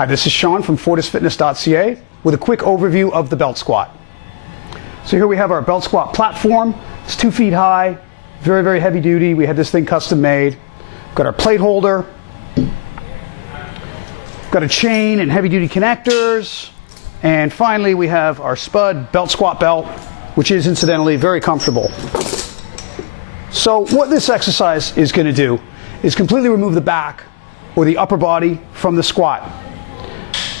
Hi, this is Sean from FortisFitness.ca with a quick overview of the belt squat. So here we have our belt squat platform. It's 2 feet high, very, very heavy duty. We had this thing custom made. Got our plate holder. Got a chain and heavy duty connectors. And finally we have our Spud belt squat belt, which is incidentally very comfortable. So what this exercise is going to do is completely remove the back or the upper body from the squat.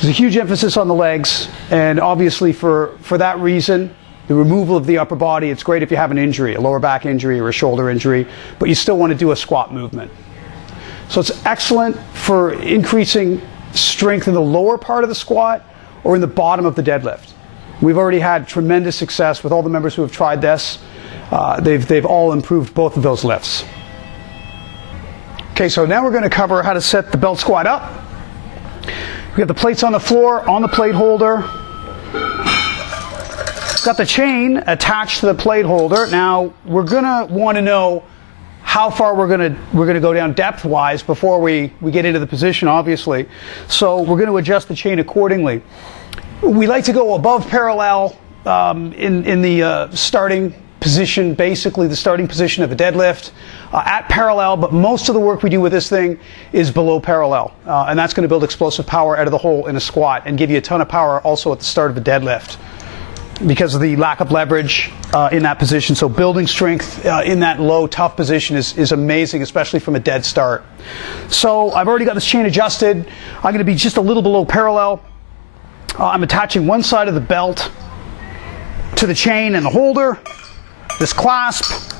There's a huge emphasis on the legs, and obviously for that reason, the removal of the upper body, it's great if you have an injury, a lower back injury or a shoulder injury, but you still want to do a squat movement. So it's excellent for increasing strength in the lower part of the squat or in the bottom of the deadlift. We've already had tremendous success with all the members who have tried this. They've all improved both of those lifts. Okay, so now we're going to cover how to set the belt squat up. We have the plates on the floor, on the plate holder. Got the chain attached to the plate holder. Now we're going to want to know how far we're going to go down depth-wise before we get into the position, obviously. So we're going to adjust the chain accordingly. We like to go above parallel in the starting position, basically the starting position of a deadlift, at parallel, but most of the work we do with this thing is below parallel, and that's going to build explosive power out of the hole in a squat and give you a ton of power also at the start of a deadlift because of the lack of leverage in that position. So building strength in that low, tough position is amazing, especially from a dead start. So I've already got this chain adjusted. I'm going to be just a little below parallel. I'm attaching one side of the belt to the chain and the holder. This clasp.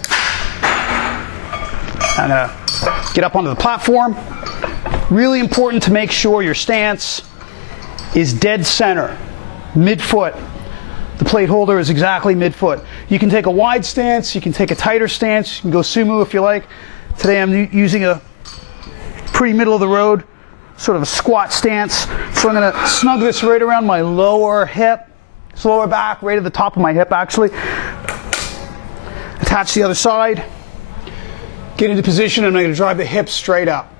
I'm going to get up onto the platform. Really important to make sure your stance is dead center, midfoot. The plate holder is exactly midfoot. You can take a wide stance, you can take a tighter stance, you can go sumo if you like. Today I'm using a pretty middle of the road, sort of a squat stance. So I'm going to snug this right around my lower hip, this lower back, right at the top of my hip actually. Attach the other side, get into position, and I'm going to drive the hips straight up.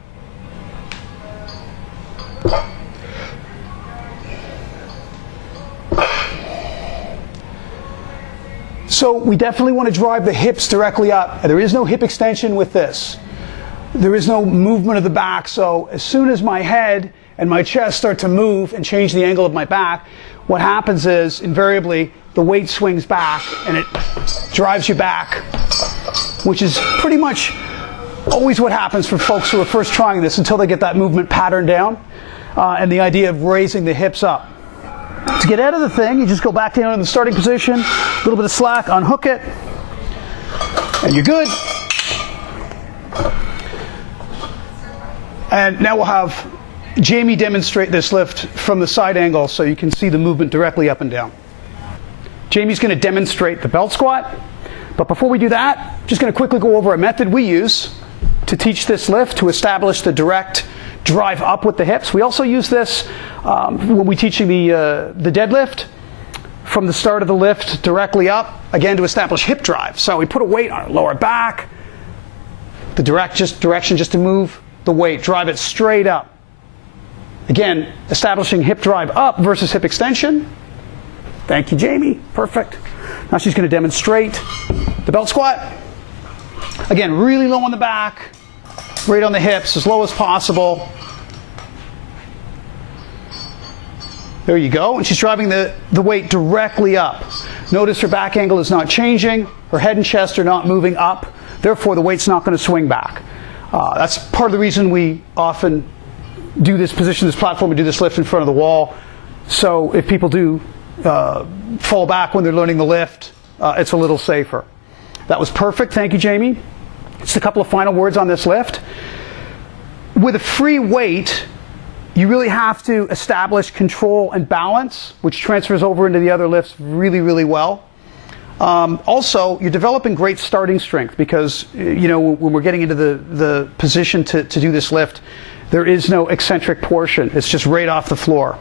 So we definitely want to drive the hips directly up. There is no hip extension with this. There is no movement of the back, so as soon as my head and my chest start to move and change the angle of my back, what happens is invariably the weight swings back and it drives you back, which is pretty much always what happens for folks who are first trying this until they get that movement pattern down and the idea of raising the hips up. To get out of the thing, you just go back down in the starting position, a little bit of slack, unhook it, and you're good. And now we'll have Jamie demonstrate this lift from the side angle so you can see the movement directly up and down. Jamie's going to demonstrate the belt squat, but before we do that, I'm just going to quickly go over a method we use to teach this lift to establish the direct drive up with the hips. We also use this when we're teaching the deadlift from the start of the lift directly up, again to establish hip drive. So we put a weight on our lower back, the direction just to move the weight, drive it straight up. Again, establishing hip drive up versus hip extension. Thank you, Jamie. Perfect. Now she's going to demonstrate the belt squat. Again, really low on the back, right on the hips, as low as possible. There you go. And she's driving the weight directly up. Notice her back angle is not changing. Her head and chest are not moving up. Therefore, the weight's not going to swing back. That's part of the reason we often do this position, this platform, and do this lift in front of the wall. So if people do fall back when they're learning the lift, it's a little safer. That was perfect. Thank you, Jamie. Just a couple of final words on this lift. With a free weight, you really have to establish control and balance, which transfers over into the other lifts really, really well. Also, you're developing great starting strength because, you know, when we're getting into the position to do this lift, there is no eccentric portion. It's just right off the floor.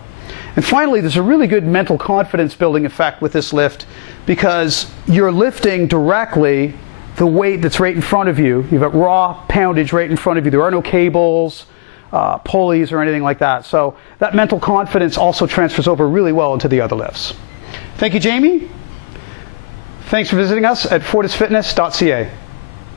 And finally, there's a really good mental confidence building effect with this lift because you're lifting directly the weight that's right in front of you. You've got raw poundage right in front of you. There are no cables. pulleys or anything like that. So that mental confidence also transfers over really well into the other lifts. Thank you, Jamie. Thanks for visiting us at fortisfitness.ca.